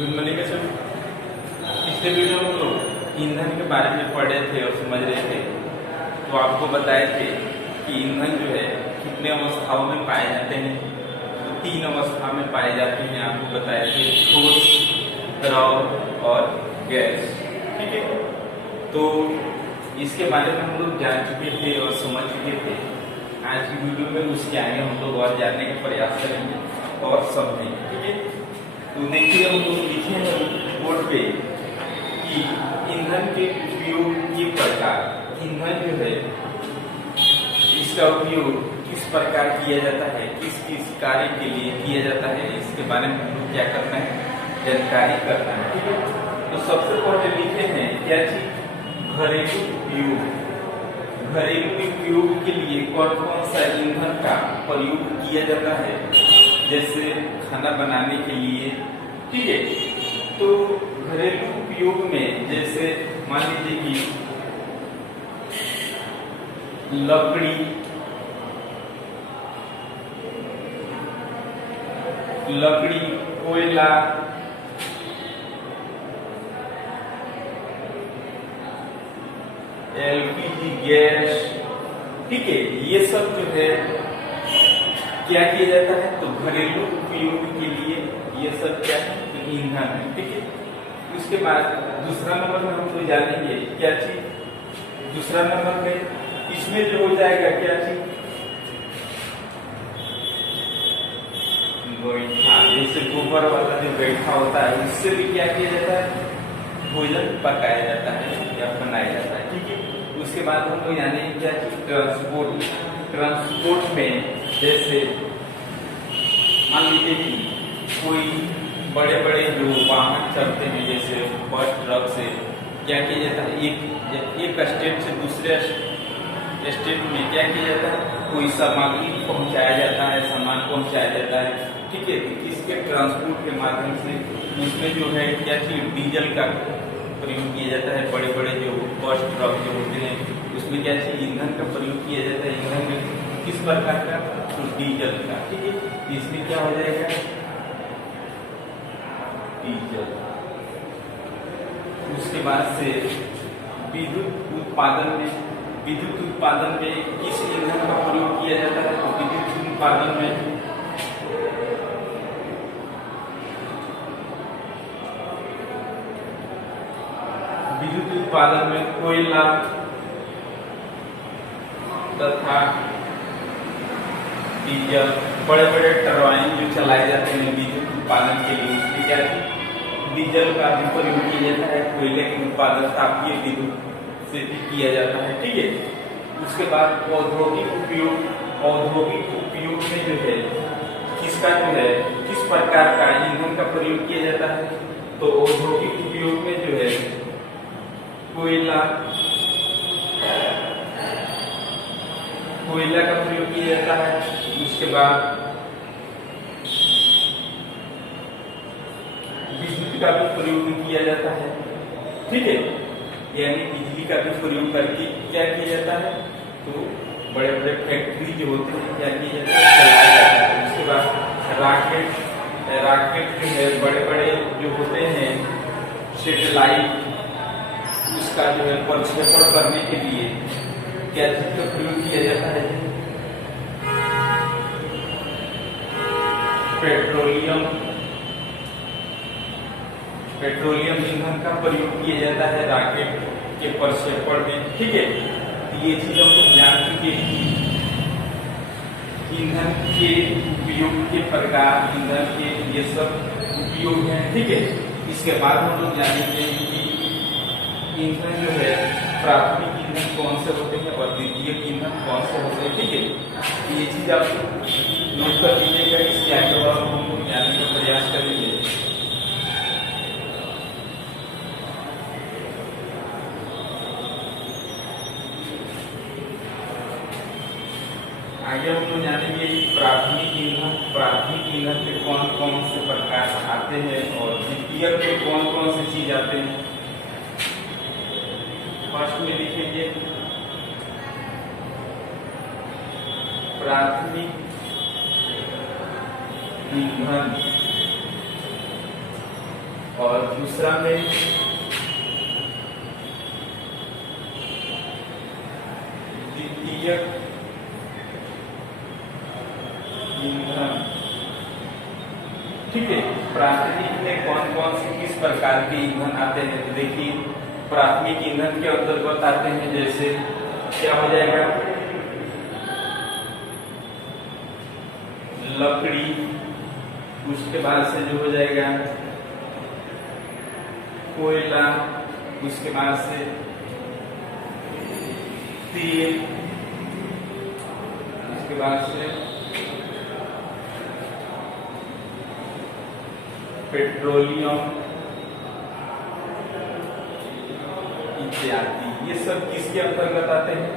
Good morning बच्चों। पिछले video में हम लोग ईंधन के बारे में पढ़ रहे थे और समझ रहे थे। तो आपको बताए थे कि ईंधन जो है कितने अवस्थाओं में पाए जाते हैं। तो 3 अवस्था में पाए जाते हैं। आपको बताए थे ठोस, द्रव और गैस। ठीक है, तो इसके बारे में हम लोग जान चुके थे और समझ चुके थे। आज की वीडियो में उसके आगे हम लोग और जानने का प्रयास करेंगे और समझेंगे। ठीक है, तो देखिए हम लोग लिखे हैं बोर्ड पे कि ईंधन के उपयोग के प्रकार। ईंधन जो है इसका उपयोग किस प्रकार किया जाता है, किस किस कार्य के लिए किया जाता है, इसके बारे में हम लोग क्या करना है, जानकारी करना है। ठीक है, तो सबसे पहले लिखे हैं क्या चीज, घरेलू उपयोग। घरेलू उपयोग के लिए कौन कौन सा ईंधन का प्रयोग किया जाता है, जैसे खाना बनाने के लिए। ठीक है, तो घरेलू उपयोग में जैसे मान लीजिए कि लकड़ी, कोयला, एलपीजी गैस। ठीक है, ये सब जो है क्या किया जाता है, तो घरेलू उपयोग के लिए ये सब क्या है, तो ईंधन है। ठीक है, उसके बाद दूसरा नंबर में हम तो जानेंगे क्या चीज, दूसरा नंबर में इसमें जो हो जाएगा क्या चीज, गोईठा। जैसे गोबर वाला जो गोईठा होता है उससे भी क्या किया जाता है, भोजन पकाया जाता है या बनाया जाता है। ठीक है, उसके बाद हम लोग जानेंगे क्या चीज, ट्रांसपोर्ट। ट्रांसपोर्ट में जैसे मान लीजिए कि कोई बड़े बड़े जो वाहन चलते हैं, जैसे बस, ट्रक से क्या किया जाता है, एक स्टेट से दूसरे स्टेट में क्या किया जाता है, कोई सामग्री पहुंचाया जाता है, सामान पहुंचाया जाता है। ठीक है, इसके ट्रांसपोर्ट के माध्यम से उसमें जो है क्या चीज, डीजल का प्रयोग किया जाता है। बड़े बड़े जो बस, ट्रक जो होते हैं उसमें क्या चीज, ईंधन का प्रयोग किया जाता है। ईंधन में किस प्रकार का, तो डीजल का। ठीक है, इसमें क्या हो जाएगा, डीजल। उसके बाद से विद्युत उत्पादन में किस ईंधन का प्रयोग किया जाता है, तो विद्युत उत्पादन में कोयला तथा डीजल। बड़े बड़े टरबाइन जो चलाए जाते हैं विद्युत उत्पादन के लिए, उसमें क्या डीजल का भी प्रयोग किया जाता है। कोयले के उत्पादन तापीय विद्युत से भी किया जाता है। ठीक है, उसके बाद औद्योगिक उपयोग में जो है किसका जो है, किस प्रकार का ईंधन का प्रयोग किया जाता है, तो औद्योगिक उपयोग में जो है कोयला का प्रयोग किया जाता है। उसके बाद बिजली का भी प्रयोग किया जाता है। ठीक है, यानी बिजली का भी प्रयोग करके क्या किया जाता है, तो बड़े बड़े फैक्ट्री जो होते हैं क्या किया जाता है, चलाया जाता है। उसके बाद रॉकेट जो है, बड़े बड़े जो होते हैं सैटेलाइट, उसका जो है प्रक्षेपण करने के लिए क्या चीज का प्रयोग किया जाता है, पेट्रोलियम ईंधन का प्रयोग किया जाता है रॉकेट के प्रक्षेपण में। ठीक है, ये चीज हम लोग जान चुके हैं, ईंधन के उपयोग के प्रकार, ईंधन के ये सब उपयोग हैं। ठीक है, इसके बाद हम लोग जानेंगे कि ईंधन जो है प्राथमिक ईंधन कौन से होते हैं और द्वितीयक ईंधन कौन से होते हैं। ठीक है, ये चीज आप नोट कर लीजिएगा। इसके आगे और हम लोग जानने का प्रयास करेंगे। आगे हम लोग जानेंगे प्राथमिक ईंधन के कौन कौन से प्रकार आते हैं और द्वितीयक में कौन कौन से चीज आते हैं। फर्स्ट में लिखेंगे प्राथमिक ईंधन और दूसरा में द्वितीयक ईंधन। ठीक है, प्राथमिक में कौन कौन से किस प्रकार के ईंधन आते हैं? तो देखिए, प्राथमिक ईंधन के अंतर्गत आते हैं, जैसे क्या हो जाएगा, लकड़ी, उसके बाद से जो हो जाएगा कोयला, उसके बाद से तेल, उसके बाद से पेट्रोलियम इत्यादि। ये सब किसके अंतर्गत आते हैं?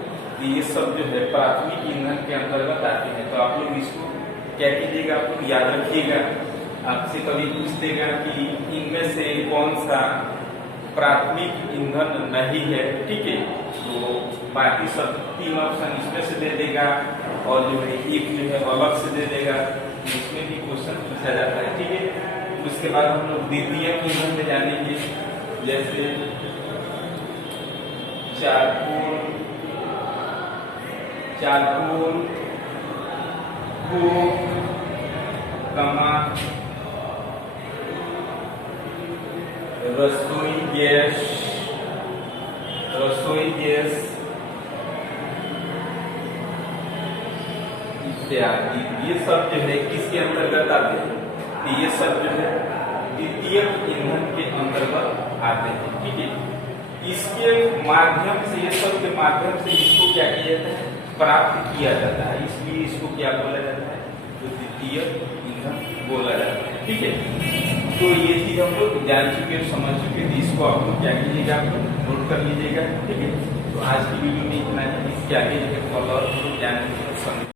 ये सब जो है प्राथमिक ईंधन के अंतर्गत आते हैं। तो आप लोग इसको क्या कीजिएगा, आप लोग याद रखिएगा। आपसे कभी पूछ देगा कि इनमें से कौन सा प्राथमिक ईंधन नहीं है, ठीक है, तो बाकी सब 3 ऑप्शन इसमें से दे देगा और जो है एक जो है अलग से दे देगा। इसमें भी क्वेश्चन पूछा जाता है, ठीक है। उसके बाद हम लोग द्वितीयक ईंधन में जानेंगे, जैसे चारकोल, कमा, रसोई गैस इत्यादि। ये सब जो है किसके अंतर्गत आते हैं? ये सब जो है द्वितीयक ईंधन के अंतर्गत आते हैं, ठीक है। इसके माध्यम से, ये सब के माध्यम से इसको क्या किया जाता है, प्राप्त किया जाता है, इसलिए इसको क्या बोला जाता है, तो द्वितीयक ईंधन बोला जाता है, ठीक है। तो ये चीज हम लोग जान चुके, समझ चुके, इसको आप लोग क्या कीजिएगा, आप लोग नोट कर लीजिएगा, ठीक है। तो आज की वीडियो में इतना ही। इसके आगे जो है कल और जाने